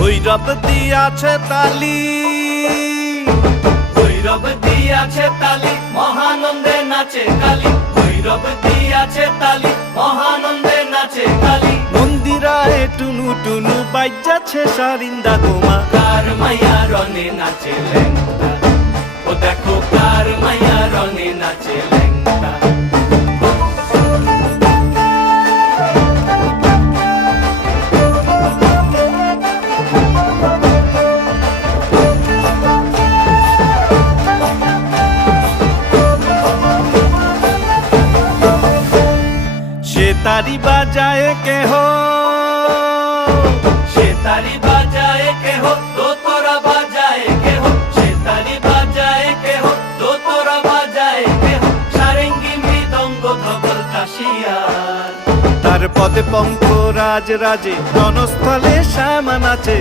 ভৈরব দিয়াছে তালি, ভৈরব দিয়াছে তালি, মহানন্দে নাচে কালী। ভৈরব দিয়াছে তালি, মহানন্দে নাচে কালী। মন্দিরায় টুনু টুনু বাজ্যাছে সারিন্দা গোমা। কার মাইয়া রনে নাচে ল্যাংটা, ও দেখো কার মাইয়া রনে নাচে ল্যাংটা। সে তারি বাজায় কেহ, সে তারি বাজায় কেহ, দোতরা বাজায় কেহ। সে তারি বাজায় কেহ, দোতরা বাজায় কেহ। সারেঙ্গি মৃদঙ্গ ধবল কাশিয়ার। তার পদে পঙ্ক রাজ রাজে, রণস্থলে শ্যামা নাচে।